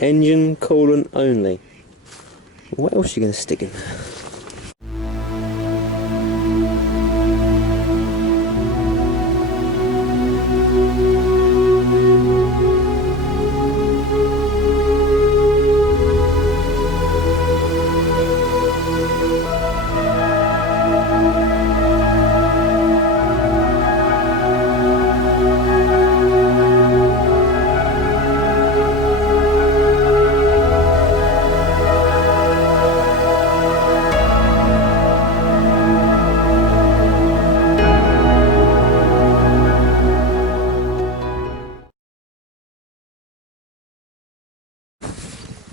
Engine coolant only. What else are you going to stick in there?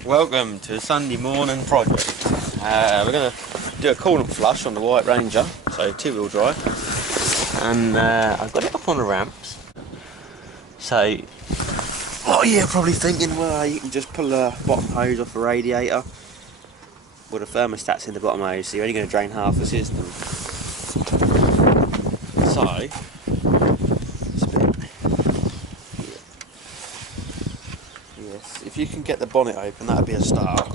Welcome to a Sunday morning project. We're going to do a coolant flush on the White Ranger, so 2-wheel drive, and I've got it up on the ramps. So, oh yeah, probably thinking, well, you can just pull the bottom hose off the radiator. Well, the thermostat's in the bottom hose, so you're only going to drain half the system. So, if you can get the bonnet open, that'd be a start.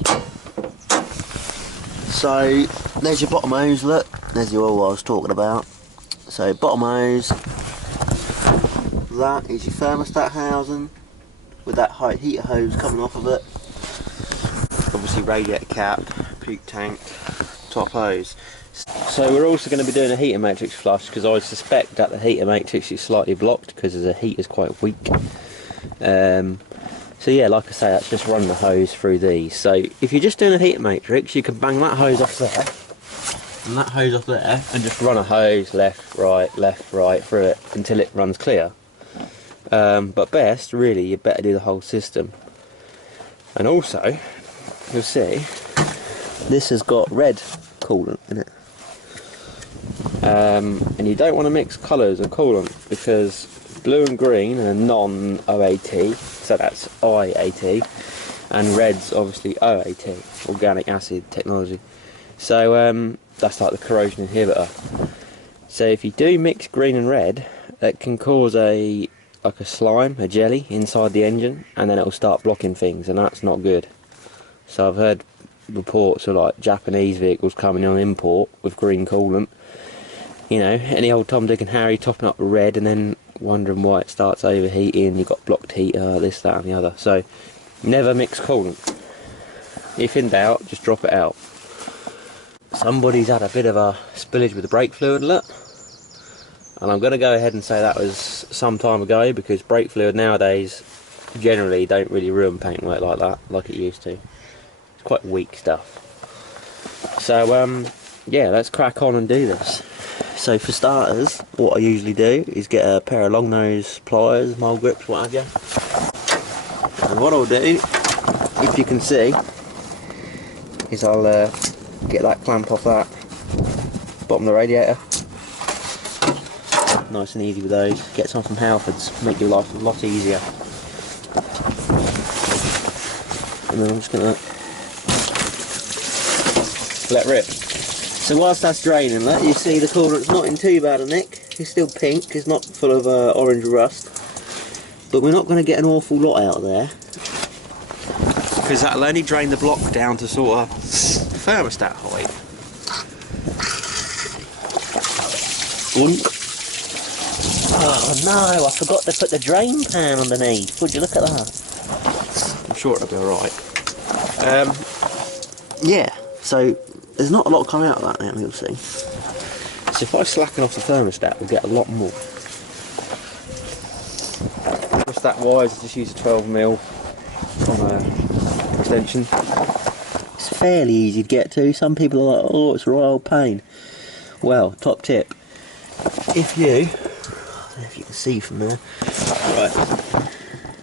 So there's your bottom hose, look, there's the oil I was talking about. So bottom hose, that is your thermostat housing with that high heater hose coming off of it. Obviously radiator cap, puke tank, top hose. So we're also going to be doing a heater matrix flush because I suspect that the heater matrix is slightly blocked because the heater's quite weak. So yeah, like I say, that's just running the hose through these. So if you're just doing a heater matrix, you can bang that hose off there and that hose off there and just run a hose left, right through it until it runs clear. But best, really, you better do the whole system. And also, you'll see, this has got red coolant in it. And you don't want to mix colours of coolant because blue and green are non-OAT, so that's IAT, and red's obviously OAT, organic acid technology. So that's like the corrosion inhibitor. So if you do mix green and red, it can cause like a slime, a jelly inside the engine, and then it'll start blocking things, and that's not good. So I've heard reports of like Japanese vehicles coming on import with green coolant. You know, any old Tom, Dick and Harry topping up with red and then wondering why it starts overheating, you've got blocked heater, this, that and the other. So never mix coolant. If in doubt, just drop it out. Somebody's had a bit of a spillage with the brake fluid, look. And I'm going to go ahead and say that was some time ago because brake fluid nowadays generally don't really ruin paintwork like that, like it used to. It's quite weak stuff. So yeah, let's crack on and do this. So for starters, what I usually do is get a pair of long nose pliers, mole grips, what have you. And what I'll do, if you can see, is I'll get that clamp off that bottom of the radiator. Nice and easy with those. Get some from Halfords, make your life a lot easier. And then I'm just going to let rip. So whilst that's draining, look, you see the coolant's not in too bad a nick. It's still pink, it's not full of orange rust. But we're not going to get an awful lot out of there, because that'll only drain the block down to sort of thermostat height. Oink. Oh no, I forgot to put the drain pan underneath. Would you look at that? I'm sure it'll be alright. Yeah, so there's not a lot coming out of that now, you'll see. So if I slacken off the thermostat, we'll get a lot more. Thermostat wise, I just use a 12mm on an extension. It's fairly easy to get to. Some people are like, oh, it's a royal pain. Well, top tip. If you, I don't know if you can see from there. Right,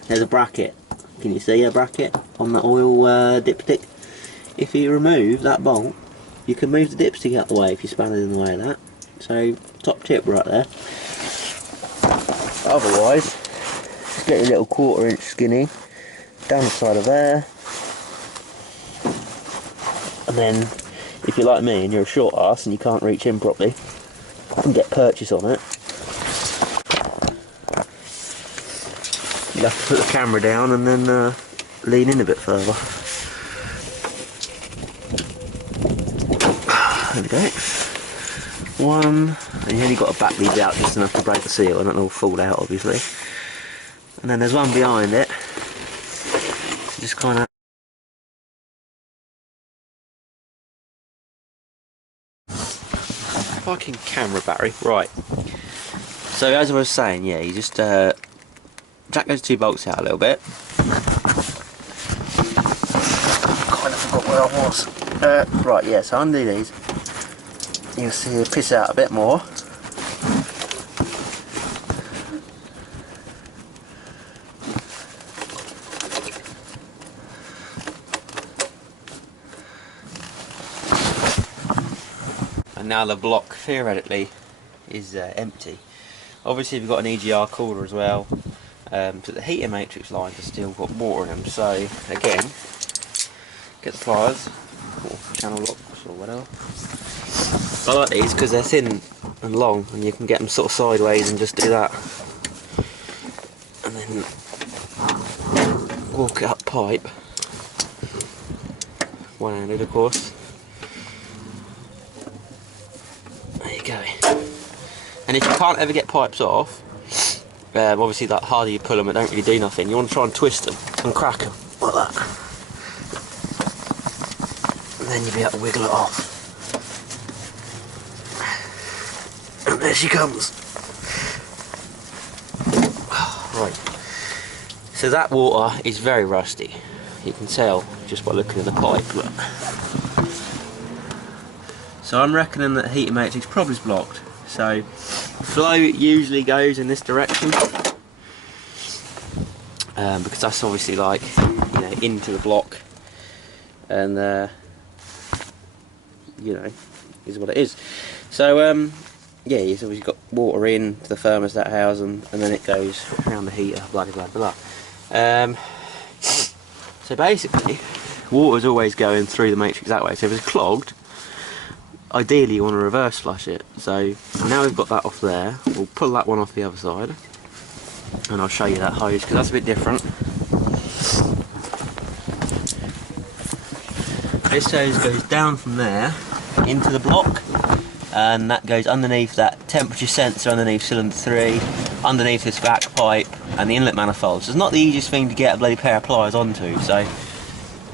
there's a bracket. Can you see a bracket on the oil dipstick? If you remove that bolt, you can move the dipstick out the way if you span it in the way of that. So, top tip right there. Otherwise, just get your little 1/4 inch skinny down the side of there. And then, if you're like me and you're a short ass and you can't reach in properly, you can get purchase on it. You have to put the camera down and then lean in a bit further. There we go. One, and you only got to back these out just enough to break the seal and it'll all fall out obviously. And then there's one behind it. Just kind of fucking camera battery. Right. So as I was saying, yeah, you just jack those two bolts out a little bit. Kind of forgot where I was. Right, yeah, so undo these. You'll see it piss out a bit more. And now the block theoretically is empty. Obviously we've got an EGR cooler as well, but the heater matrix lines have still got water in them, so again, get the pliers, or channel locks or whatever. I like these because they're thin and long and you can get them sort of sideways and just do that. And then walk it up pipe, one-handed of course. There you go. And if you can't ever get pipes off, obviously the harder you pull them, it don't really do nothing. You want to try and twist them and crack them like that. And then you'll be able to wiggle it off. And there she comes. Right. So that water is very rusty. You can tell just by looking at the pipe. Look. So I'm reckoning that the heater matrix probably is blocked. So flow usually goes in this direction, because that's obviously like, you know, into the block, and you know, is what it is. So yeah, so we've got water in to the thermostat housing, and then it goes around the heater, blah blah blah. So basically, water's always going through the matrix that way. So if it's clogged, ideally you want to reverse flush it. So now we've got that off there, we'll pull that one off the other side, and I'll show you that hose because that's a bit different. This hose goes down from there into the block, and that goes underneath that temperature sensor underneath cylinder 3, underneath this vac pipe and the inlet manifold. So it's not the easiest thing to get a bloody pair of pliers onto, so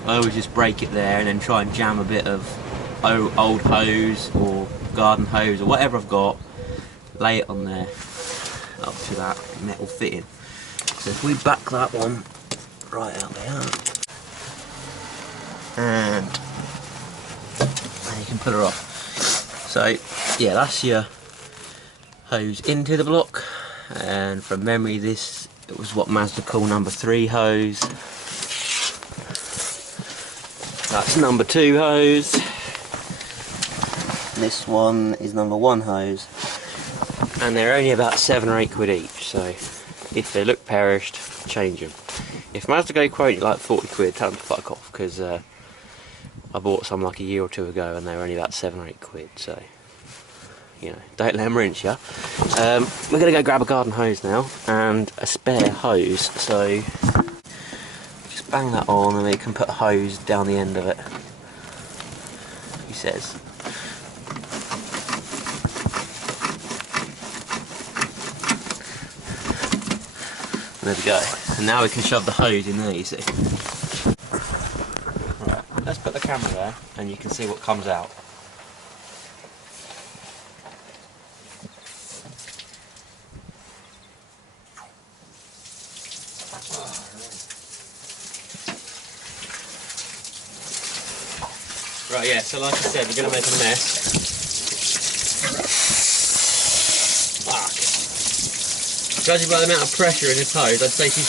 I always just break it there and then try and jam a bit of old hose or garden hose or whatever I've got, lay it on there up to that metal fitting. So if we back that one right out there, and you can put her off. So yeah, that's your hose into the block, and from memory this it was what Mazda Cool number 3 hose. That's number 2 hose. This one is number 1 hose, and they're only about 7 or 8 quid each, so if they look perished, change them. If Mazda go quote you like 40 quid, tell them to fuck off, because I bought some like a year or 2 ago and they were only about 7 or 8 quid, so you know, don't let them rinse you. We're going to go grab a garden hose now and a spare hose, so just bang that on and then you can put a hose down the end of it, he says. There we go. And now we can shove the hose in there, you see. Right, let's put the camera there and you can see what comes out. Right, yeah, so like I said, we're going to make a mess. Fuck. Judging by the amount of pressure in this hose, I'd say she's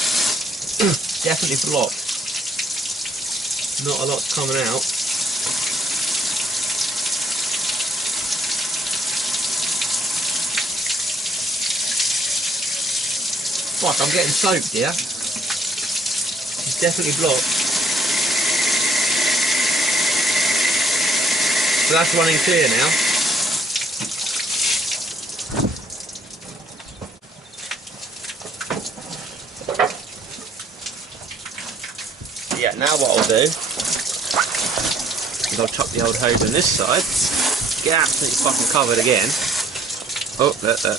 definitely blocked. Not a lot's coming out. Fuck, I'm getting soaked here. She's definitely blocked. So that's running clear now. Right, now what I'll do is I'll chuck the old hose on this side, get absolutely fucking covered again. Oh, look. Oh.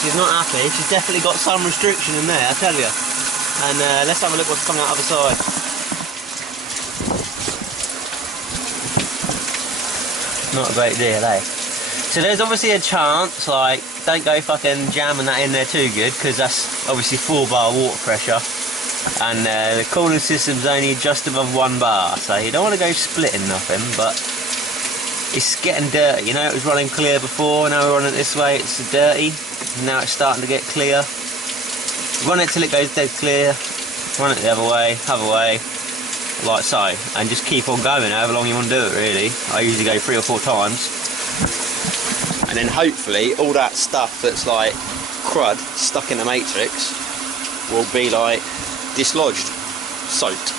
She's not happy, she's definitely got some restriction in there, I tell you. And let's have a look what's coming out the other side. Not a great deal, eh? So there's obviously a chance, like, don't go fucking jamming that in there too good, because that's obviously 4 bar water pressure. And the cooling system's only just above 1 bar, so you don't want to go splitting nothing, but it's getting dirty. You know, it was running clear before, now we're running it this way, it's dirty. Now it's starting to get clear. Run it till it goes dead clear, run it the other way, like so, and just keep on going however long you want to do it, really. I usually go 3 or 4 times. And then hopefully all that stuff that's like crud stuck in the matrix will be like dislodged, soaked.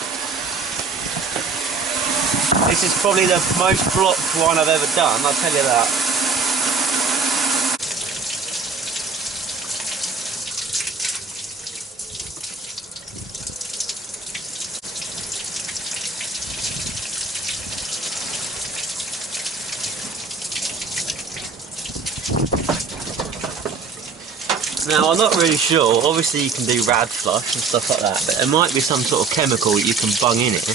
This is probably the most blocked one I've ever done, I'll tell you that. Now I'm not really sure, obviously you can do rad flush and stuff like that, but there might be some sort of chemical that you can bung in it,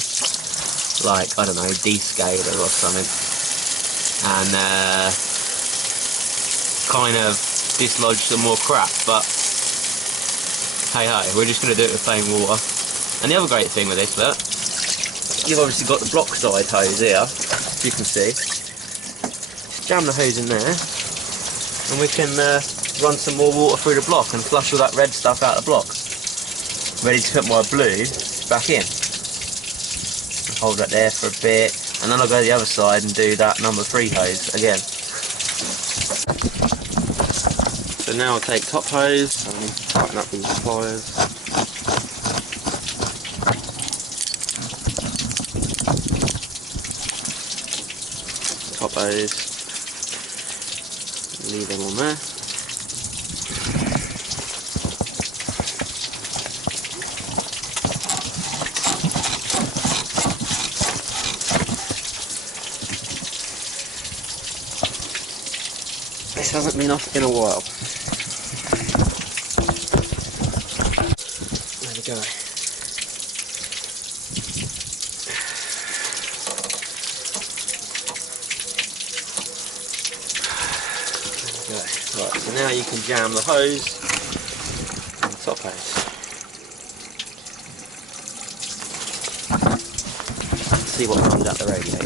like, I don't know, descaler or something, and kind of dislodge some more crap, but hey ho, we're just going to do it with plain water. And the other great thing with this, look, you've obviously got the block side hose here, as you can see. Just jam the hose in there, and we can run some more water through the block and flush all that red stuff out of the block. Ready to put my blue back in. Hold that there for a bit, and then I'll go to the other side and do that number 3 hose again. So now I'll take top hose and tighten up these pliers. Top hose, leave them on there. This hasn't been off in a while. There we go. Right, so now you can jam the hose and the top hose. See what comes out the radiator.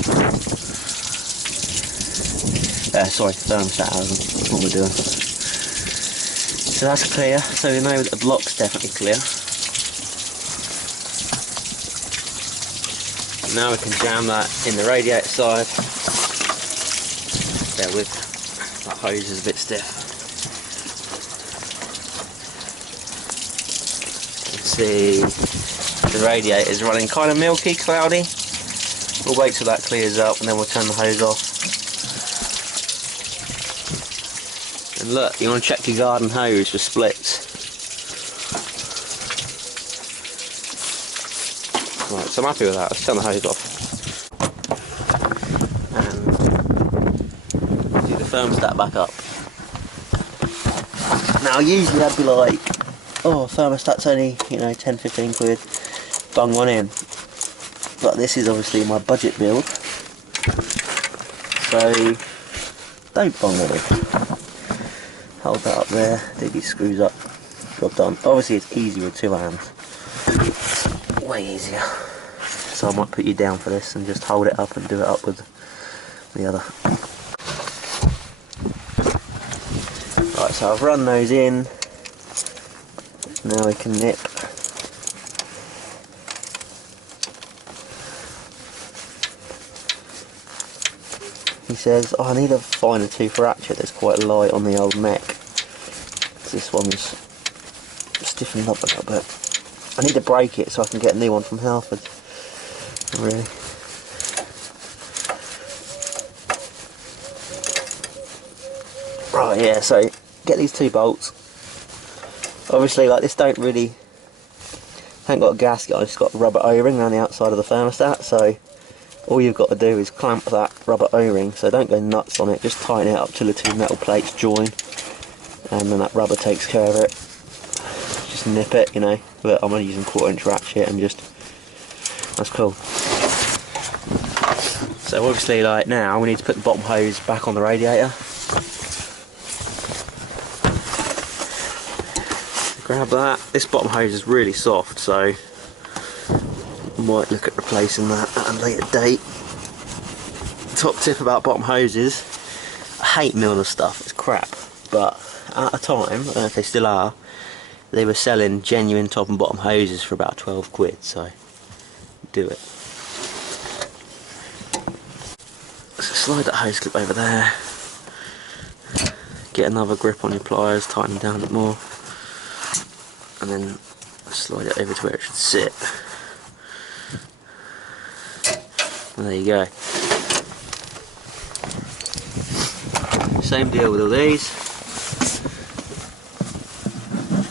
Sorry, thermostat housing, that's what we're doing. So that's clear, so we know that the block's definitely clear. Now we can jam that in the radiator side. Bear with, that hose is a bit stiff. You can see the radiator is running kind of milky, cloudy. We'll wait till that clears up and then we'll turn the hose off. And look, you want to check your garden hose for splits. Right, so I'm happy with that. Let's turn the hose off. And do the thermostat back up. Now usually I'd be like, oh, thermostat's only, you know, 10-15 quid, bung one in. But this is obviously my budget build. So don't bung one in. Hold that up there, do these screws up, job done. Obviously it's easier with 2 hands, way easier. So I might put you down for this and just hold it up and do it up with the other. Right, so I've run those in, now we can nip. He says, oh, I need a finer tooth ratchet that's quite light on the old mech. This one's stiffened up a little bit. I need to break it so I can get a new one from Halford. Really. Right, yeah, so get these 2 bolts. Obviously, like, this don't really haven't got a gasket, I just got a rubber O-ring around the outside of the thermostat, so all you've got to do is clamp that rubber O-ring, so don't go nuts on it, just tighten it up till the two metal plates join, and then that rubber takes care of it. Just nip it, you know, but I'm only using 1/4" ratchet and just, that's cool. So obviously, like, now we need to put the bottom hose back on the radiator. Grab that. This bottom hose is really soft, so I might look at replacing that at a later date. Top tip about bottom hoses, I hate Milner stuff, it's crap, but at a time, I don't know if they still are, they were selling genuine top and bottom hoses for about 12 quid, so do it. So slide that hose clip over there, get another grip on your pliers, tighten them down a bit more, and then slide it over to where it should sit. And there you go. Same deal with all these.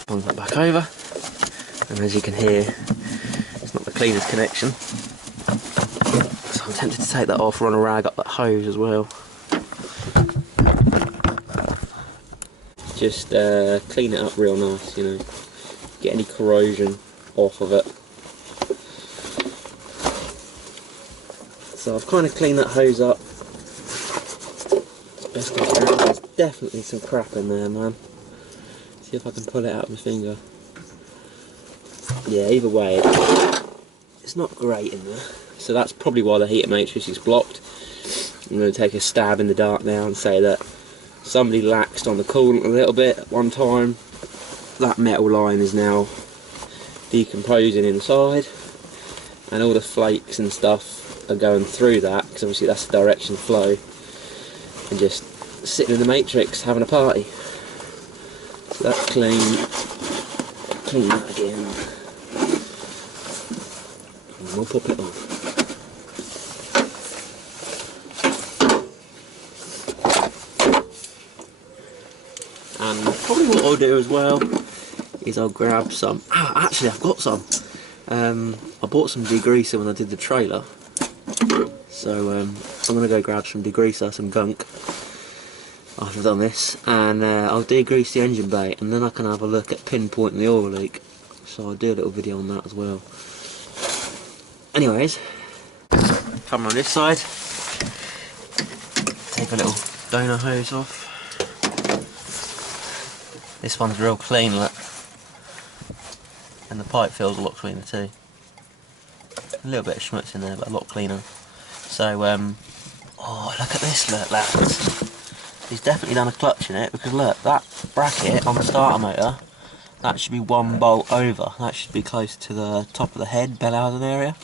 Bung that back over, and as you can hear, it's not the cleanest connection. So I'm tempted to take that off, run a rag up that hose as well. Just clean it up real nice, you know. Get any corrosion off of it. So I've kind of cleaned that hose up as best I can. There's definitely some crap in there, man. See if I can pull it out with my finger. Yeah, either way, it's not great in there. So that's probably why the heater matrix is blocked. I'm going to take a stab in the dark now and say that somebody laxed on the coolant a little bit at one time. That metal line is now decomposing inside, and all the flakes and stuff are going through that, because obviously that's the direction of flow, and just sitting in the matrix having a party. So that's clean. Clean that again, and we'll pop it on. And probably what I'll do as well is I'll grab some, actually I've got some, I bought some degreaser when I did the trailer, so I'm going to go grab some degreaser, some gunk, after I've done this, and I'll degrease the engine bay, and then I can have a look at pinpointing the oil leak, so I'll do a little video on that as well. Anyways, coming on this side, take a little donor hose off. This one's real clean, look, and the pipe feels a lot cleaner too. A little bit of schmutz in there, but a lot cleaner. So, oh, look at this, look, lads. He's definitely done a clutch in it, because look, that bracket on the starter motor, that should be one bolt over. That should be close to the top of the head, bell housing area,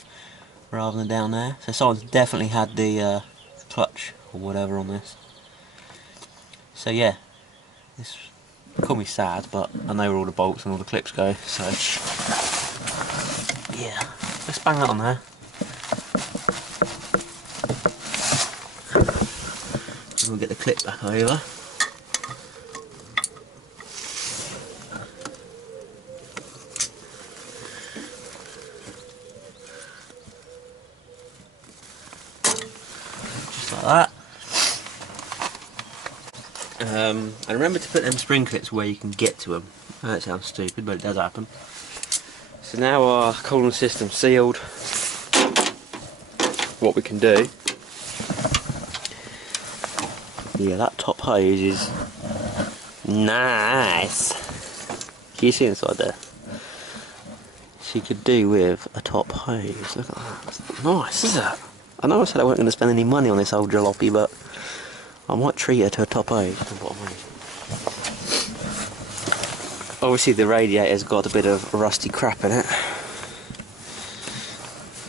rather than down there. So someone's definitely had the clutch or whatever on this. So yeah, this. Call me sad, but I know where all the bolts and all the clips go, so yeah, let's bang that on there. And we'll get the clip back over. Just like that. And remember to put them spring clips where you can get to them. That sounds stupid, but it does happen. So now our coolant system's sealed, what we can do, yeah, that top hose is nice. Can you see inside there? So you could do with a top hose. Look at that. That's nice, isn't it? I know I said I wasn't going to spend any money on this old jalopy, but I might treat her to a top hose and bottom hose. Obviously the radiator's got a bit of rusty crap in it,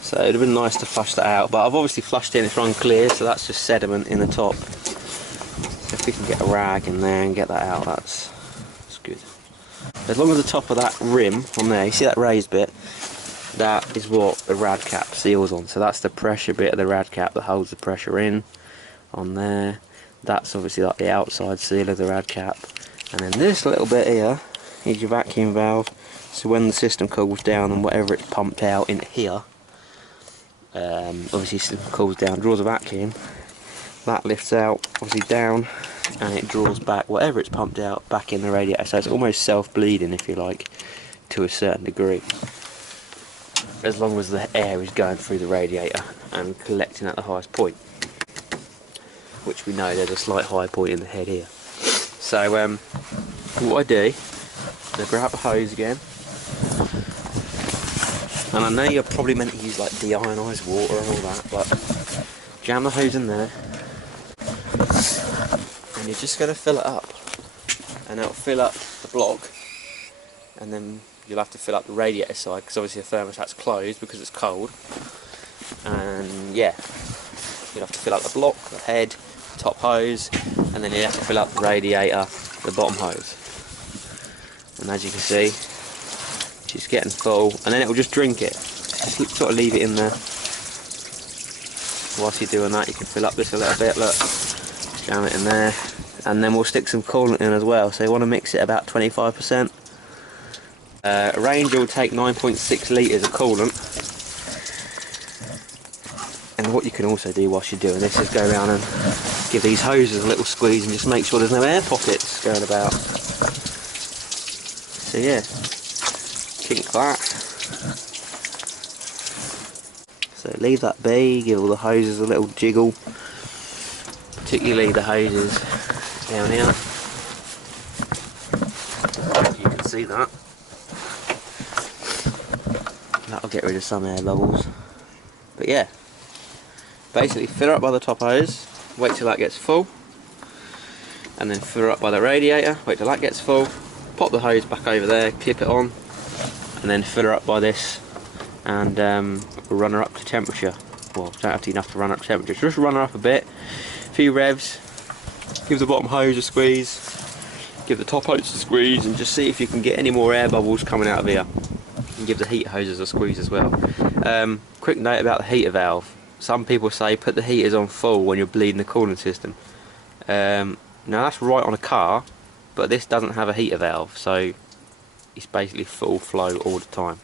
so it'd have been nice to flush that out, but I've obviously flushed it and it's run clear, so that's just sediment in the top. So if we can get a rag in there and get that out, that's good. As long as the top of that rim on there, you see that raised bit, that is what the rad cap seals on, so that's the pressure bit of the rad cap that holds the pressure in on there. That's obviously like the outside seal of the rad cap, and then this little bit here is your vacuum valve. So when the system cools down and whatever it's pumped out into here, obviously system cools down, draws a vacuum, that lifts out obviously down, and it draws back whatever it's pumped out back in the radiator. So it's almost self-bleeding, if you like, to a certain degree, as long as the air is going through the radiator and collecting at the highest point, which we know there's a slight high point in the head here. So what I do is I grab a hose again, and I know you're probably meant to use like deionised water and all that, but jam the hose in there and you're just going to fill it up, and it'll fill up the block, and then you'll have to fill up the radiator side because obviously the thermostat's closed because it's cold, and yeah, you'll have to fill up the block, the head, top hose, and then you have to fill up the radiator, the bottom hose. And as you can see, she's getting full, and then it will just drink it. Just sort of leave it in there. Whilst you're doing that, you can fill up this a little bit, look, jam it in there, and then we'll stick some coolant in as well. So you want to mix it about 25%. A Ranger will take 9.6 litres of coolant. And what you can also do whilst you're doing this is go around and give these hoses a little squeeze and just make sure there's no air pockets going about. So yeah, kink that. So leave that be, give all the hoses a little jiggle, particularly the hoses down here. You can see that. That'll get rid of some air bubbles. But yeah, basically fill her up by the top hose, wait till that gets full, and then fill her up by the radiator, wait till that gets full, pop the hose back over there, clip it on, and then fill her up by this, and run her up to temperature. Well, don't have to enough to run up to temperature, just run her up a bit, a few revs, give the bottom hose a squeeze, give the top hose a squeeze, and just see if you can get any more air bubbles coming out of here. And give the heater hoses a squeeze as well. Quick note about the heater valve. Some people say put the heaters on full when you're bleeding the cooling system. Now that's right on a car, but this doesn't have a heater valve, so it's basically full flow all the time.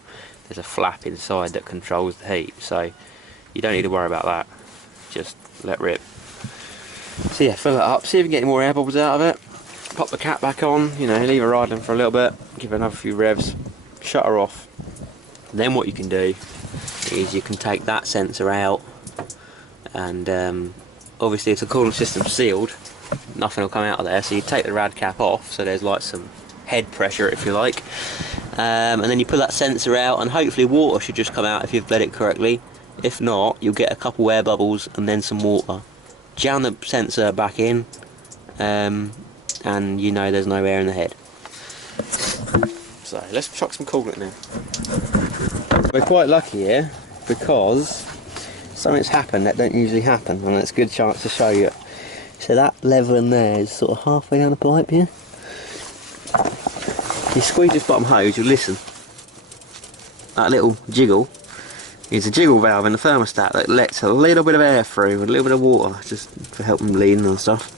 There's a flap inside that controls the heat, so you don't need to worry about that. Just let rip. So yeah, fill it up, see if you can get any more air bubbles out of it. Pop the cap back on, you know, leave her idling for a little bit, give her another few revs, shut her off. Then what you can do is you can take that sensor out, and obviously if the cooling system's sealed, nothing will come out of there, so you take the rad cap off so there's like some head pressure, if you like, and then you pull that sensor out, and hopefully water should just come out if you've bled it correctly. If not, you'll get a couple air bubbles and then some water. Jam the sensor back in, and you know there's no air in the head. So let's chuck some coolant in. We're quite lucky here because something's happened that don't usually happen, and it's a good chance to show you. So that lever in there is sort of halfway down the pipe here. You squeeze this bottom hose, you'll listen. That little jiggle is a jiggle valve in the thermostat that lets a little bit of air through and a little bit of water, just for helping bleeding and stuff.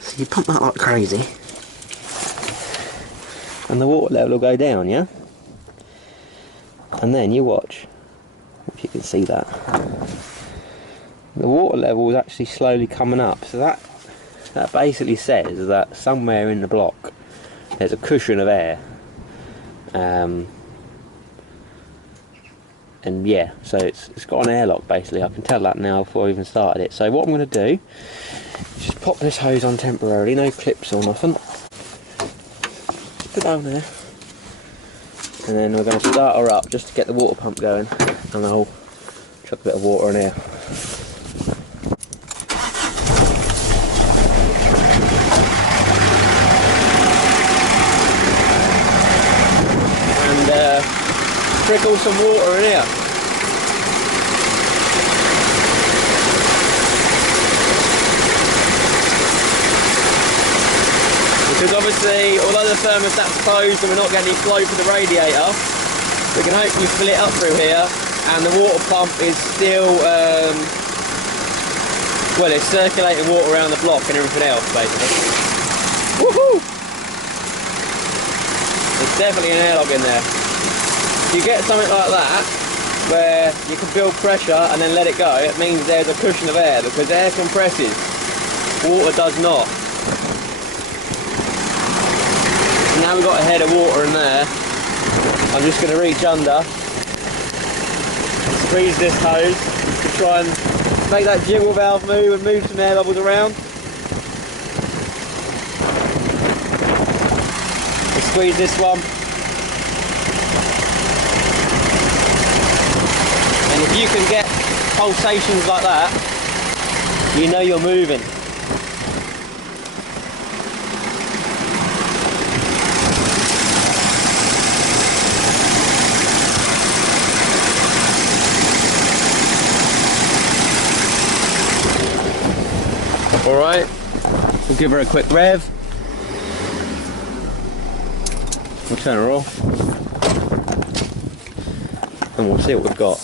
So you pump that like crazy, and the water level will go down, yeah? And then you watch, if you can see that. The water level is actually slowly coming up, so that basically says that somewhere in the block there's a cushion of air. And yeah, so it's got an airlock basically. I can tell that now before I even started it. So what I'm going to do is just pop this hose on temporarily, no clips or nothing. Just put it down there. And then we're going to start her up just to get the water pump going, and I'll chuck a bit of water in here. And trickle some water in here. Because obviously, although the thermostat's closed and we're not getting any flow for the radiator, we can hopefully fill it up through here, and the water pump is still, well, it's circulating water around the block and everything else, basically. Woohoo! There's definitely an airlock in there. you get something like that, where you can build pressure and then let it go, it means there's a cushion of air, because air compresses, water does not. Now we've got a head of water in there, I'm just going to reach under, squeeze this hose to try and make that jiggle valve move and move some air bubbles around. And squeeze this one. And if you can get pulsations like that, you know you're moving. Alright, we'll give her a quick rev. We'll turn her off. And we'll see what we've got.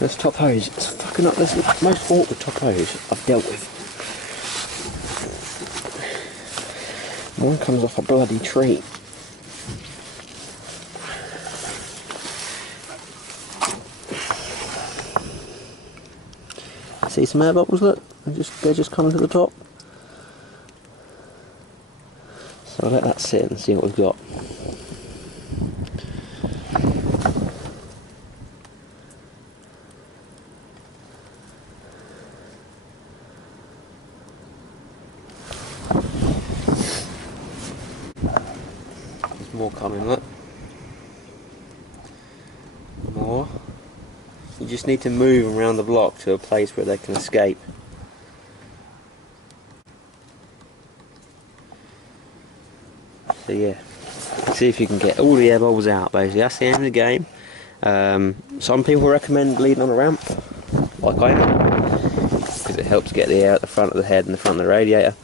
This top hose, it's fucking up. This is the most awkward top hose I've dealt with. One comes off a bloody tree. See some air bubbles, look, they're just coming to the top. So I'll let that sit and see what we've got. There's more coming, look. More. You just need to move them around the block to a place where they can escape. So yeah, see if you can get all the air bubbles out basically, that's the aim of the game. Some people recommend bleeding on a ramp, like I am, because it helps get the air at the front of the head and the front of the radiator.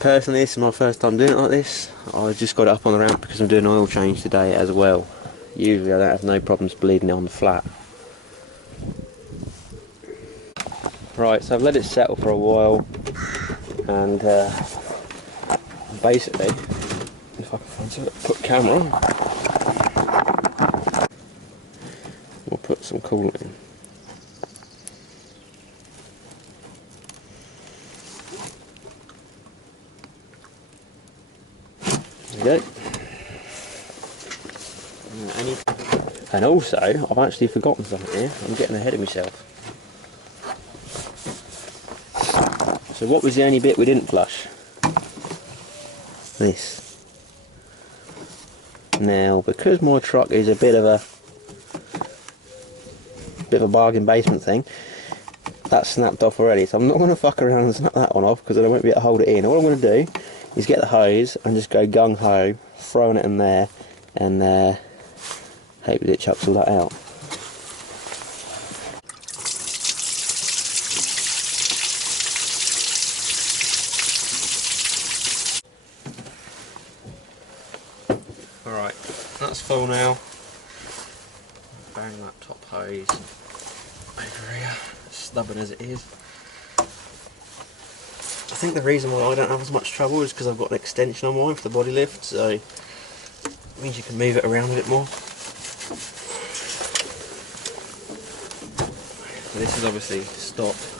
Personally, this is my first time doing it like this. I just got it up on the ramp because I'm doing an oil change today as well. Usually I don't have no problems bleeding it on the flat. Right, so I've let it settle for a while, and basically, if I can find something to put camera on, we'll put some coolant in. There you go. And also, I've actually forgotten something here. I'm getting ahead of myself. So what was the only bit we didn't flush? This. Now, because my truck is a bit of a bargain basement thing, that's snapped off already. So I'm not going to fuck around and snap that one off because I won't be able to hold it in. All I'm going to do is get the hose and just go gung ho, throwing it in there, and hope that it chucks all that out. Alright, that's full now. Bang that top hose over here, stubborn as it is. I think the reason why I don't have as much trouble is because I've got an extension on mine for the body lift, so it means you can move it around a bit more. So this is obviously stopped.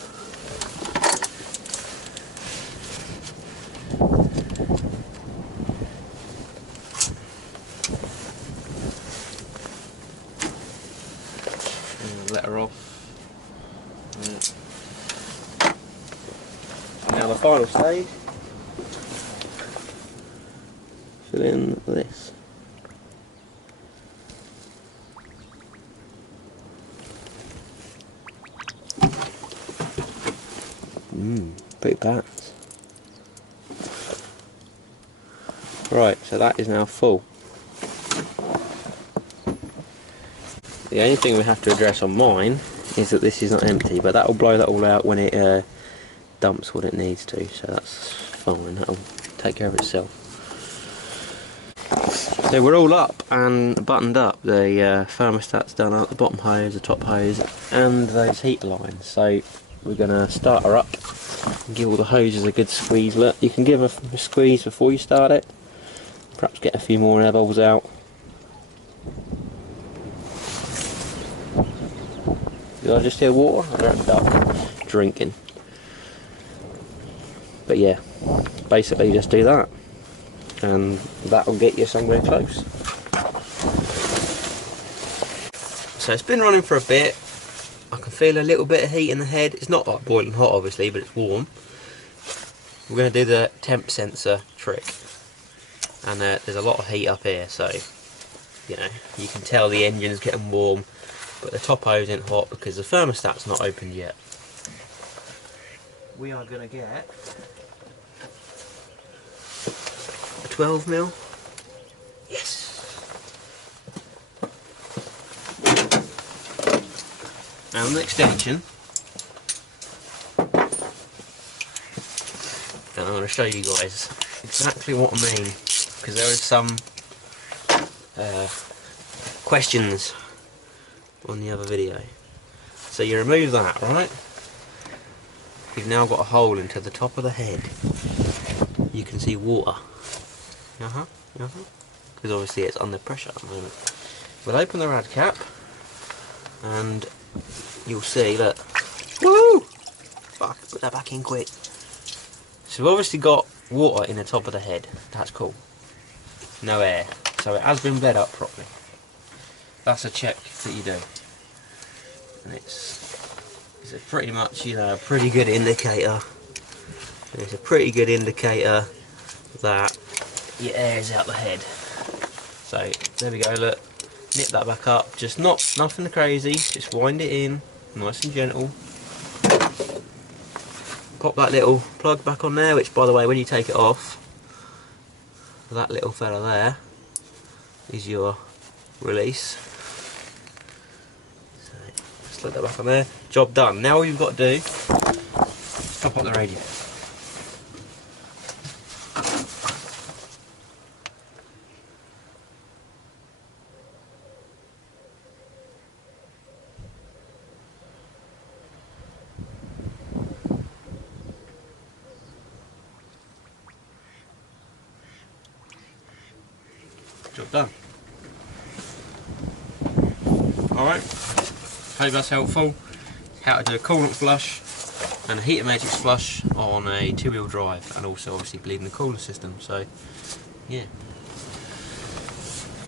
Let her off. Now the final stage, fill in this. Big bats. Right, so that is now full. The only thing we have to address on mine is that this is not empty, but that will blow that all out when it dumps what it needs to, so that's fine, that'll take care of itself. So we're all up and buttoned up. The thermostat's done up, the bottom hose, the top hose, and those heat lines. So we're going to start her up Give all the hoses a good squeeze. Look, you can give a squeeze before you start it. Perhaps get a few more air bubbles out. Did I just hear water? I heard a duck drinking. But yeah, basically just do that, and that'll get you somewhere close. So it's been running for a bit. I can feel a little bit of heat in the head. It's not like boiling hot obviously, but it's warm. We're going to do the temp sensor trick, and there's a lot of heat up here, so you know, you can tell the engine's getting warm, but the top hose ain't hot because the thermostat's not opened yet. We are going to get a 12mm. Yes. And the extension. And I'm going to show you guys exactly what I mean, because there is some questions on the other video. So you remove that, right? You've now got a hole into the top of the head. You can see water. Because obviously it's under pressure at the moment. We'll open the rad cap, and you'll see that. Woo! Fuck, put that back in quick. So we've obviously got water in the top of the head. That's cool. No air. So it has been bled up properly. That's a check that you do. And it's a pretty much, you know, a pretty good indicator. It's a pretty good indicator that your air is out the head. So there we go, look. Nip that back up. Just nothing crazy. Just wind it in, nice and gentle. Pop that little plug back on there, which by the way, when you take it off, that little fella there is your release. So just let that back on there. Job done. Now all you've got to do is top up the radiator. Job done. Alright, hope that's helpful. How to do a coolant flush and a heater matrix flush on a 2-wheel drive, and also obviously bleeding the coolant system. So yeah.